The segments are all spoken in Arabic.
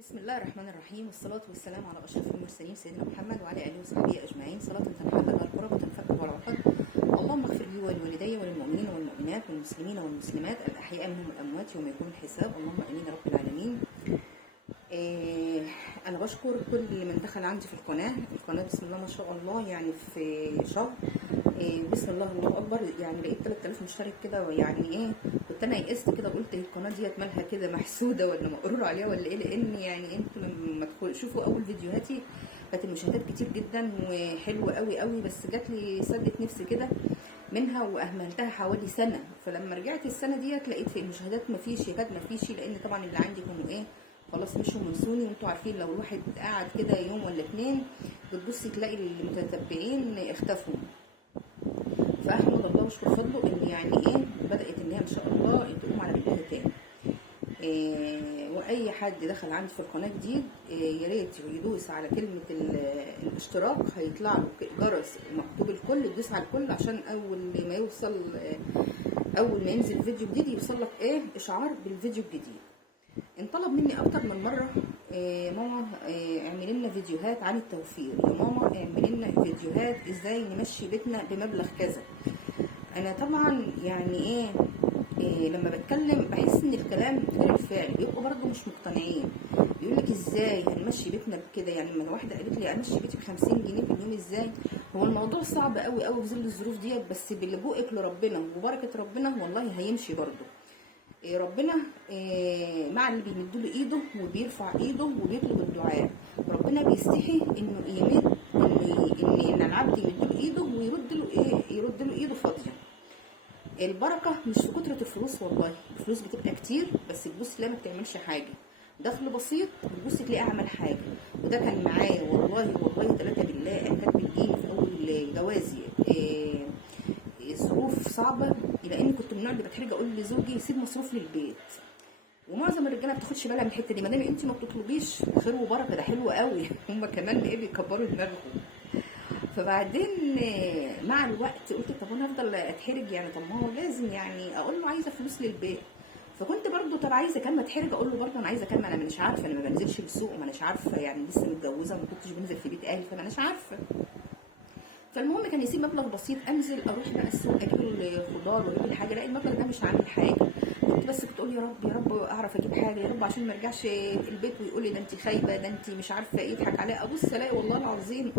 بسم الله الرحمن الرحيم، والصلاة والسلام على أشرف المرسلين سيدنا محمد وعلى آله وصحبه أجمعين، صلاة تنحل بها الكرب وتنفك بها العقد. اللهم اغفر لي ولوالدي وللمؤمنين والمؤمنات والمسلمين والمسلمات الأحياء منهم الأموات يوم يقوم الحساب، اللهم آمين يا رب العالمين. أنا بشكر كل من دخل عندي في القناة بسم الله ما شاء الله، يعني في شهر بسم الله الله اكبر، يعني لقيت 3000 مشترك كده، يعني ايه، كنت انا يئست كده، قلت القناه ديت مالها كده، محسوده ولا مقرور عليها ولا ايه؟ لان يعني انتوا لما تشوفوا اول فيديوهاتي كانت المشاهدات كتير جدا وحلوه قوي قوي، بس جات لي سدت نفسي كده منها واهملتها حوالي سنه. فلما رجعت السنه ديت لقيت في المشاهدات مفيش، يكاد مفيش، لان طبعا اللي عندي كانوا ايه، خلاص مشوا منسوني. وانتوا عارفين لو الواحد قاعد كده يوم ولا اتنين بتبصي تلاقي المتتبعين اختفوا. فاحمد الله واشكر فضله ان يعني ايه بدات ان هي ان شاء الله تقوم على رجلها تاني. واي حد دخل عندي في القناه جديد يا ريت يدوس على كلمه الاشتراك، هيطلع له جرس مكتوب الكل، تدوس على الكل عشان اول ما يوصل اول ما ينزل فيديو جديد يوصل لك ايه اشعار بالفيديو الجديد. انطلب مني اكتر من مره ماما اعملي لنا فيديوهات عن التوفير، يا ماما اعملي لنا فيديوهات ازاي نمشي بيتنا بمبلغ كذا. انا طبعا يعني إيه لما بتكلم بحس ان الكلام غير الفعل، بيبقوا برضه مش مقتنعين، بيقول لك ازاي هنمشي بيتنا بكده؟ يعني لما واحده قالت لي امشي بيتي ب 50 جنيه في اليوم ازاي؟ هو الموضوع صعب قوي قوي في ظل الظروف ديت، بس بلجوءك لربنا وبركه ربنا والله هيمشي برضه. ربنا مع اللي بيمد له ايده وبيرفع ايده وبيطلب الدعاء. ربنا بيستحي انه يمد ان العبد يمد له ايده ويرد له يرد له ايده فاضيه. البركه مش في كتره الفلوس، والله الفلوس بتبقى كتير بس تبص تلاقيها ما بتعملش حاجه، دخل بسيط تبص تلاقيه عمل حاجه. وده كان معايا والله والله ثلاثه بالله، انا كانت بتجيني في اول جوازي ظروف صعبه، الى اني كنت من النوع اللي بتحرج اقول لزوجي سيب مصروف للبيت. ومعظم الرجاله ما بتاخدش بالها من الحته دي، ما دام انت ما بتطلبيش خير وبركه ده حلو قوي هم كمان ايه بيكبروا دماغهم. فبعدين مع الوقت قلت طب انا افضل اتحرج؟ يعني طب ما هو لازم يعني اقول له عايزه فلوس للبيت. فكنت برضو طب عايزه كام اتحرج اقول له برضو انا عايزه كام، انا مش عارفه، انا ما بنزلش السوق، ما اناش عارفه، يعني لسه متجوزه وما كنتش بنزل في بيت اهلي فما اناش عارفه. فالمهم كان يسيب مبلغ بسيط، انزل اروح بقى السوق اجيب الخضار واجيب الحاجه، لا المبلغ ده مش عامل حاجه. كنت اقول يا رب يا رب اعرف اجيب حاجه، يا رب عشان ما ارجعش البيت ويقول لي ده انت خايبه، ده انت مش عارفه ايه، يضحك عليا. ابص الاقي والله العظيم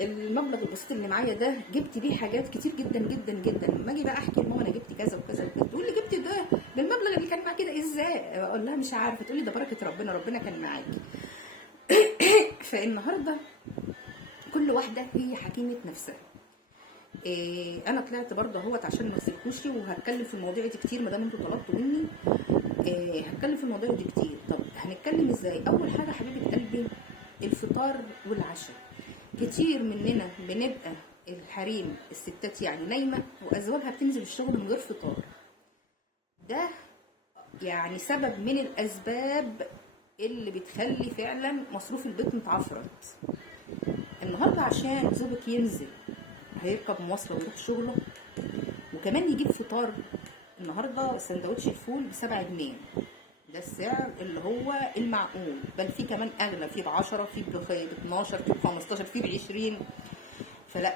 المبلغ البسيط اللي معايا ده جبت بيه حاجات كتير جدا جدا جدا. لما اجي بقى احكي لماما انا جبت كذا وكذا وكذا، تقول لي جبت ده بالمبلغ اللي كان معاكي ده ازاي؟ اقول لها مش عارفه، تقول لي ده بركه ربنا، ربنا كان معاكي. فالنهارده كل واحده هي حكيمه نفسها. انا طلعت برضه اهوت عشان ما اسيبكوش، وهتكلم في المواضيع دي كتير ما دام انتوا طلبتوا مني. هتكلم في المواضيع دي كتير. طب هنتكلم ازاي؟ اول حاجه حبيبه قلبي الفطار والعشاء. كتير مننا بنبقى الحريم الستات يعني نايمه وازواجها بتنزل الشغل من غير فطار. ده يعني سبب من الاسباب اللي بتخلي فعلا مصروف البيت متعفرت. النهارده عشان زوجك ينزل هيركب مواصله ويروح شغله وكمان يجيب فطار، النهارده سندوتش الفول ب7 جنيه، ده السعر اللي هو المعقول، بل في كمان اغلى، في ب10، في ب12، في ب15، في ب20. فلا،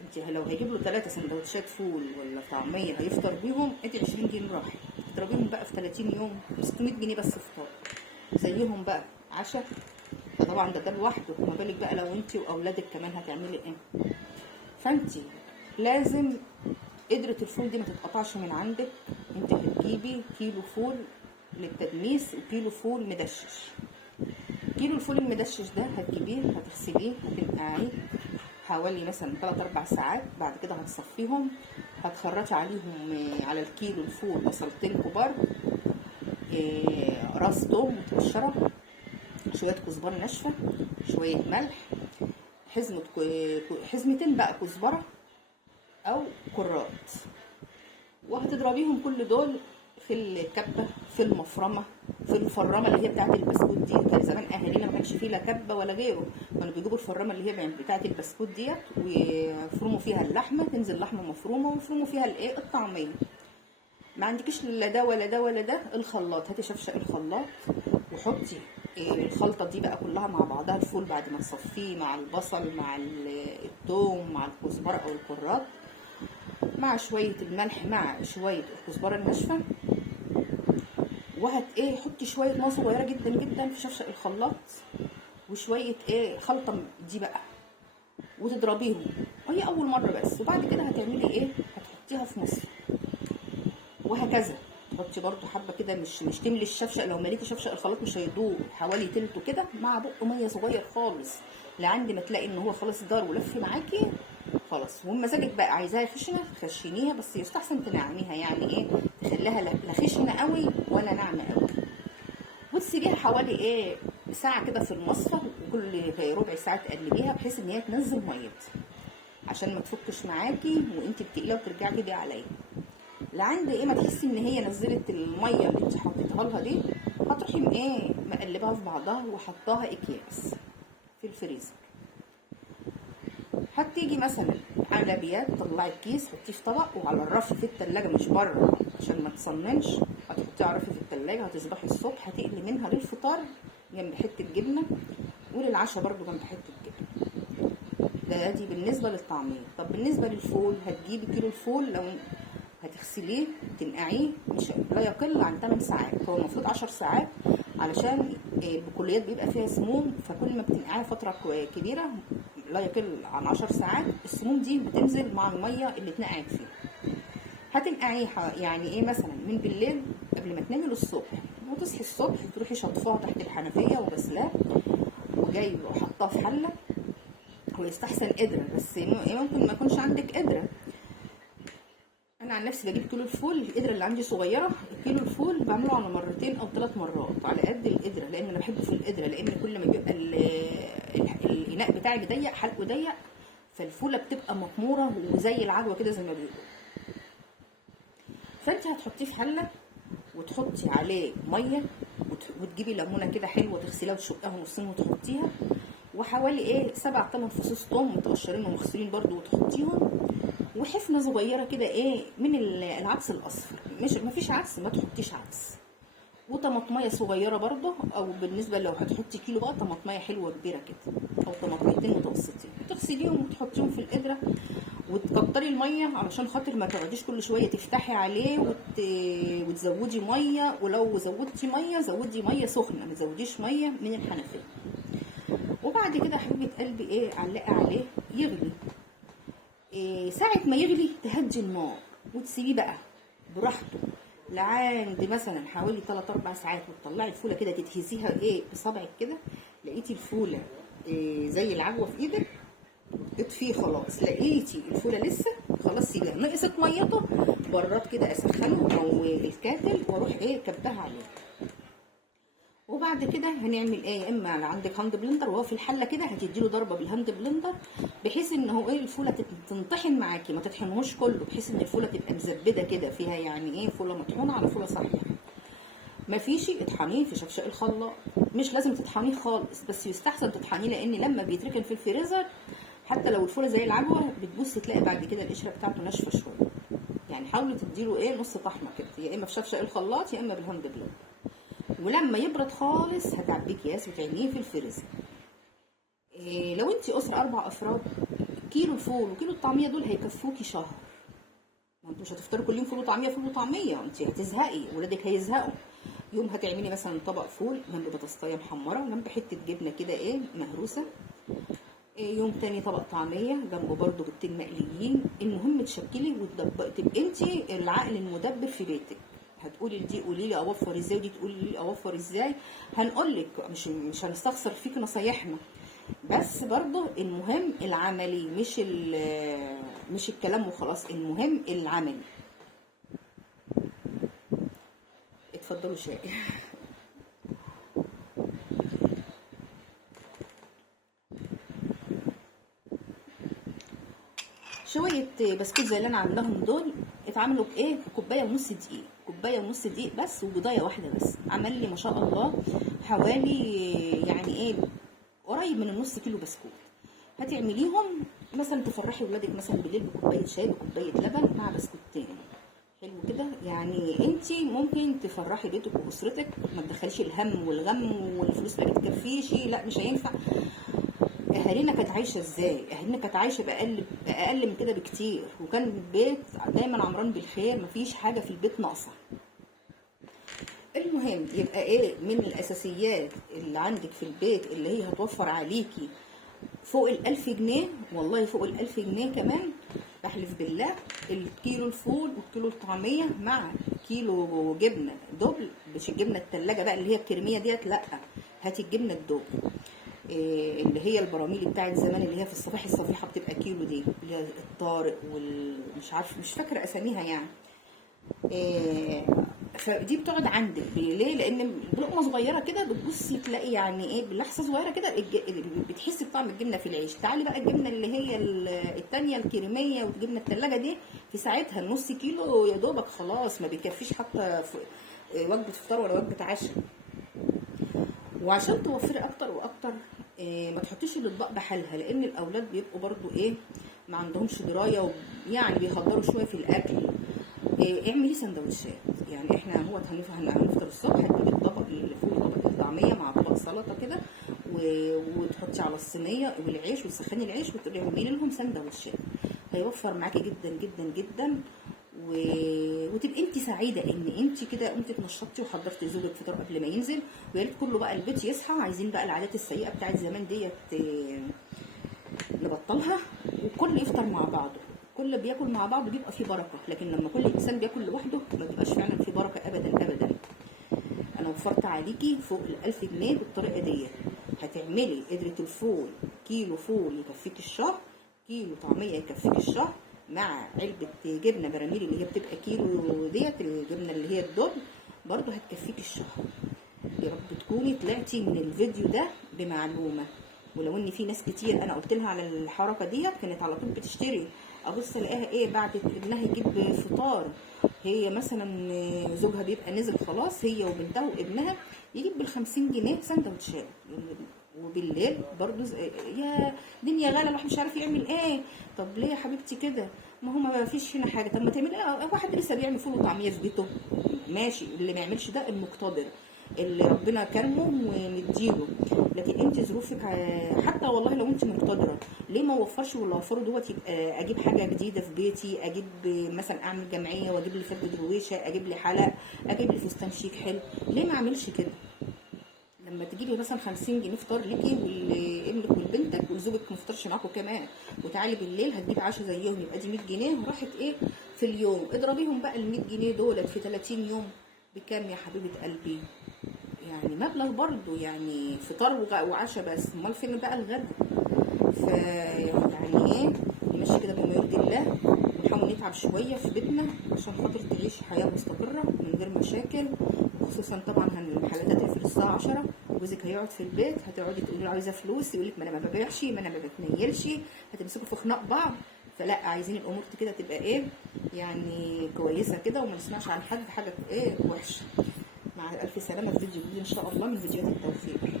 انت لو هيجيب له 3 سندوتشات فول ولا طعميه هيفطر بيهم، ادي 20 جنيه راحت، اضربيهم بقى في 30 يوم ب 600 جنيه بس فطار، زيهم بقى عشاء. فطبعا ده لوحده، ما بالك بقى لو انت واولادك كمان هتعملي ايه؟ فانت لازم قدرة الفول دي ما تتقطعش من عندك. انت هتجيبي كيلو فول للتدميس وكيلو فول مدشش. كيلو الفول المدشش ده هتجيبيه هتغسليه هتنقعيه حوالي مثلا 3-4 ساعات، بعد كده هتصفيهم، هتخرطي عليهم على الكيلو الفول بصلتين كبار، راس توم متقشره، شويه كزبره ناشفه، شويه ملح، حزمتين بقى كزبره او كرات، وهتضربيهم كل دول في الكبه، في المفرمه، في الفرامه اللي هي بتاعه البسكوت دي. كان زمان اهالينا ما كانش فيه لا كبه ولا غيره، كانوا بيجيبوا الفرامه اللي هي بتاعه البسكوت ديت ويفرموا فيها اللحمه، تنزل لحمه مفرومه ويفرموا فيها الايه الطعميه. ما عندكيش لا ده ولا ده ولا ده، الخلاط، هاتي شفشق الخلاط وحطي الخلطه دي بقى كلها مع بعضها، الفول بعد ما تصفيه مع البصل مع الثوم مع الكزبره او الكرات مع شويه الملح مع شويه الكزبره الناشفه، حطي شويه ميه صغيره جدا جدا في شفشق الخلاط وشويه خلطه دي بقى وتضربيهم، وهي اول مره بس. وبعد كده هتعملي هتحطيها في مصفى وهكذا. تحطي برضو حبه كده، مش تملي الشفشق، لو مليتي شفشق الخلاط مش هيدوب، حوالي تلته كده مع بق ميه صغير خالص لعند ما تلاقي ان هو خلاص دار ولف معاكي خلاص. ومزاجك بقى، عايزاها خشنه خشنيها، بس يستحسن تنعميها، يعني تخليها لا خشنه قوي ولا ناعمه قوي. وتسيبيها حوالي ساعه كده في المصفى، وكل ربع ساعه تقلبيها بحيث ان هي تنزل ميتها عشان ما تفكش معاكي وانت بتقليها وترجعي كده عليها لعند ما تحسي ان هي نزلت الميه اللي انت حطيتها لها دي. هتروحي مقلباها في بعضها وحطاها اكياس في الفريزر. هتيجي مثلا على بيات طلعي الكيس حطيه في طبق، وعلى الرف في التلاجة مش بره عشان ما تصننش، هتحطيه على الرف في التلاجة. هتصبحي الصبح هتقلي منها للفطار جنب حته جبنه، وللعشاء برضو جنب حته جبنه. دي بالنسبه للطعميه. طب بالنسبه للفول، هتجيبي كيلو الفول، لو هتغسليه تنقعيه مش لا يقل عن 8 ساعات، هو المفروض 10 ساعات علشان البقوليات بيبقى فيها سموم، فكل ما بتنقعيه فتره كبيره لا يقل عن 10 ساعات السموم دي بتنزل مع الميه اللي اتنقعت فيها. هتنقعيها يعني مثلا من بالليل قبل ما تنامي للصبح، وتصحي الصبح تروحي شطفاها تحت الحنفيه وغسلاه وجايبه وحطاه في حله. ويستحسن قدره، بس ممكن ما يكونش عندك قدره. انا عن نفسي بجيب كيلو الفول، القدره اللي عندي صغيره، كيلو الفول بعمله على مرتين او 3 مرات على قد القدره، لان انا بحبه في القدره، لان كل ما بيبقى الاناء بتاعي ضيق حلقه ضيق فالفوله بتبقى مخموره وزي العجوه كده زي ما بيقولوا. فانت هتحطيه في حله وتحطي عليه ميه وتجيبي ليمونه كده حلوه تغسليها وتشقها نصين وتحطيها، وحوالي 7 8 فصوص ثوم متقشرين ومغسولين برده وتحطيهم، وحفنه صغيره كده من العدس الاصفر، مش مفيش عدس ما تحطيش عدس، وطماطميه صغيره برده، او بالنسبه لو هتحطي كيلو بقى طماطميه حلوه كبيره كده او طماطميتين متوسطين، تغسليهم وتحطيهم في القدره وتكتري الميه علشان خاطر ما تقعديش كل شويه تفتحي عليه وتزودي ميه، ولو زودتي ميه زودي ميه سخنه ما تزوديش ميه من الحنفيه. وبعد كده حبيبه قلبي علقي عليه يغلي. ساعة ما يغلي تهدي النار وتسيبيه بقى براحته لعند مثلا حوالي 3-4 ساعات، وتطلعي الفولة كده تتهزيها بصبعك كده، لقيتي الفولة زي العجوة في ايدك اطفيه خلاص. لقيتي الفولة لسه خلاص سيبيها، نقصت ميته براد كده اسخنه او الكاتل واروح كبها عليه. وبعد كده هنعمل يا اما عندك هاند بلندر وهو في الحله كده هتديله ضربه بالهاند بلندر بحيث ان هو الفوله تنطحن معاكي، ما تطحنهوش كله، بحيث ان الفوله تبقى مزبده كده فيها، يعني فوله مطحونه على فوله صحيحه. مفيش اطحنيه في شفشق الخلاط، مش لازم تطحنيه خالص، بس يستحسن تطحنيه لان لما بيتركن في الفريزر حتى لو الفوله زي العجوه بتبص تلاقي بعد كده القشره بتاعته ناشفه شويه. يعني حاولي تديله نص طحنه كده، يا اما في شفشق الخلاط يا اما بالهاند بلندر. ولما يبرد خالص هتعبيه اكياس وتعينيه في الفريزر. لو انت اسره 4 افراد، كيلو الفول وكيلو الطعميه دول هيكفوكي شهر. ما انتوا مش هتفطروا كل يوم فول وطعميه فول وطعميه، انت هتزهقي ولادك هيزهقوا. يوم هتعملي مثلا طبق فول جنب بطاطسايه محمره جنب حته جبنه كده مهروسه. يوم تاني طبق طعميه جنبه برده بيضتين مقليين. المهم تشكلي تبقى انت العقل المدبر في بيتك. هتقولي لدي قولي لي اوفر ازاي، ودي تقولي لي اوفر ازاي، هنقول لك مش هنستخسر فيك نصايحنا، بس برضه المهم العملي مش الكلام وخلاص، المهم العملي. اتفضلوا شاي. شويه بسكوت زي اللي انا عاملاهم دول اتعملوا بكوبايه ونص دقيق، كوبايه ونص دقيق بس وبيضايه واحده بس، عمل لي ما شاء الله حوالي يعني قريب من النص كيلو بسكوت. هتعمليهم مثلا تفرحي ولادك مثلا بالليل بكوبايه شاي بكوبايه لبن مع بسكوتين حلو كده، يعني انت ممكن تفرحي بيتك واسرتك، ما تدخليش الهم والغم والفلوس ما بتكفيش، لا مش هينفع. اهالينا كانت عايشه ازاي؟ اهالينا كانت عايشه باقل من كده بكتير، وكان البيت دايما عمران بالخير، مفيش حاجه في البيت ناقصه. المهم يبقى ايه من الاساسيات اللي عندك في البيت اللي هي هتوفر عليكي فوق ال1000 جنيه، والله فوق ال1000 جنيه كمان بحلف بالله، الكيلو الفول والكيلو الطعمية مع كيلو جبنة دبل، مش الجبنة التلاجة بقى اللي هي الكريمية ديت، لا، هاتي الجبنة الدبل، اللي هي البراميل بتاعت زمان، اللي هي في الصفاح الصفيحة بتبقى كيلو، دي اللي هي الطارق والمش عارف مش فاكرة اساميها يعني. فدي بتقعد عندك ليه؟ لان بلقمه صغيره كده بتبصي تلاقي يعني ايه، بلحظه صغيره كده بتحسي بطعم الجبنه في العيش. تعالي بقى الجبنه اللي هي التانيه الكريميه والجبنه التلاجة دي، في ساعتها النص كيلو يا دوبك خلاص، ما بيكفيش حتى وجبه فطار ولا وجبه عشاء. وعشان توفري اكتر واكتر، ما تحطيش الاطباق بحالها، لان الاولاد بيبقوا برضو ايه، ما عندهمش درايه، يعني بيهدروا شويه في الاكل. اعملي سندوتشات، يعني احنا هو هنفطر الصبح، هتجيبي الطبق الفول وطبق الطعميه مع طبق سلطه كده، وتحطي على الصينيه والعيش، وتسخني العيش وتعملي لهم سندوتشات، هيوفر معاكي جدا جدا جدا. وتبقي انت سعيده ان انت كده قمتي اتنشطتي وحضرتي زوجك فطار قبل ما ينزل. ويا ريت كله بقى البيت يصحى، عايزين بقى العادات السيئه بتاعت زمان ديت نبطلها، وكل يفطر مع بعضه، كل بياكل مع بعض بيبقى فيه بركه، لكن لما كل انسان بياكل لوحده ما بيبقاش فعلا فيه بركه ابدا ابدا. انا وفرت عليكي فوق ال1000 جنيه بالطريقه ديت. هتعملي قدره الفول، كيلو فول يكفيك الشهر، كيلو طعميه يكفيك الشهر، مع علبه جبنه براميل اللي هي بتبقى كيلو ديت، الجبنه اللي هي الدبل برضو هتكفيك الشهر. يا رب تكوني طلعتي من الفيديو ده بمعلومه. ولو ان في ناس كتير انا قلت لها على الحركه ديت كانت على طول بتشتري، ابص الاقيها ايه بعد ابنها يجيب فطار، هي مثلا زوجها بيبقى نزل خلاص، هي وبنتها وابنها يجيب بال50 جنيه سندوتشات، وبالليل برضو يا دنيا غاليه الواحد مش عارف يعمل ايه. طب ليه يا حبيبتي كده؟ ما هو ما فيش هنا حاجه. طب ما تعمل ايه؟ واحد لسه بيعمل فول وطعميه في بيته ماشي، اللي ما يعملش ده المقتدر اللي ربنا كرمه ومديله. لكن انت ظروفك حتى والله لو انت مقتدره، ليه ما اوفرش واللي اوفره دوت يبقى اجيب حاجه جديده في بيتي، اجيب مثلا اعمل جمعيه واجيب لي فرد درويشه، اجيب لي حلق، اجيب لي فستان شيك حلو، ليه ما اعملش كده؟ لما تجيبي مثلا 50 جنيه فطار ليكي ولابنك ولبنتك ولزوجك ما فطرش معاكم كمان، وتعالي بالليل هتجيب عشاء زيهم، يبقى دي 100 جنيه راحت ايه في اليوم. اضربيهم بقى ال 100 جنيه دولت في 30 يوم بكام يا حبيبه قلبي؟ يعني مبلغ برضو، يعني فطار وعشاء بس، امال فين بقى الغدا؟ يعني ايه، نمشي كده بما يرضي الله، ونحاول نتعب شويه في بيتنا عشان خاطر تعيش حياه مستقره من غير مشاكل. وخصوصا طبعا المحلات هتقفل الساعه 10، جوزك هيقعد في البيت، هتقعدي تقولي له عايزه فلوس، يقول لك ما انا ما ببيعش، ما انا ما بتنيلش، هتمسكوا في خناق بعض. فلا، عايزين الامور كده تبقى ايه يعني كويسه كده، وما نسمعش عن حد حاجه ايه وحشه. مع الف سلامه في فيديو جديد ان شاء الله من فيديوهات التوفيق.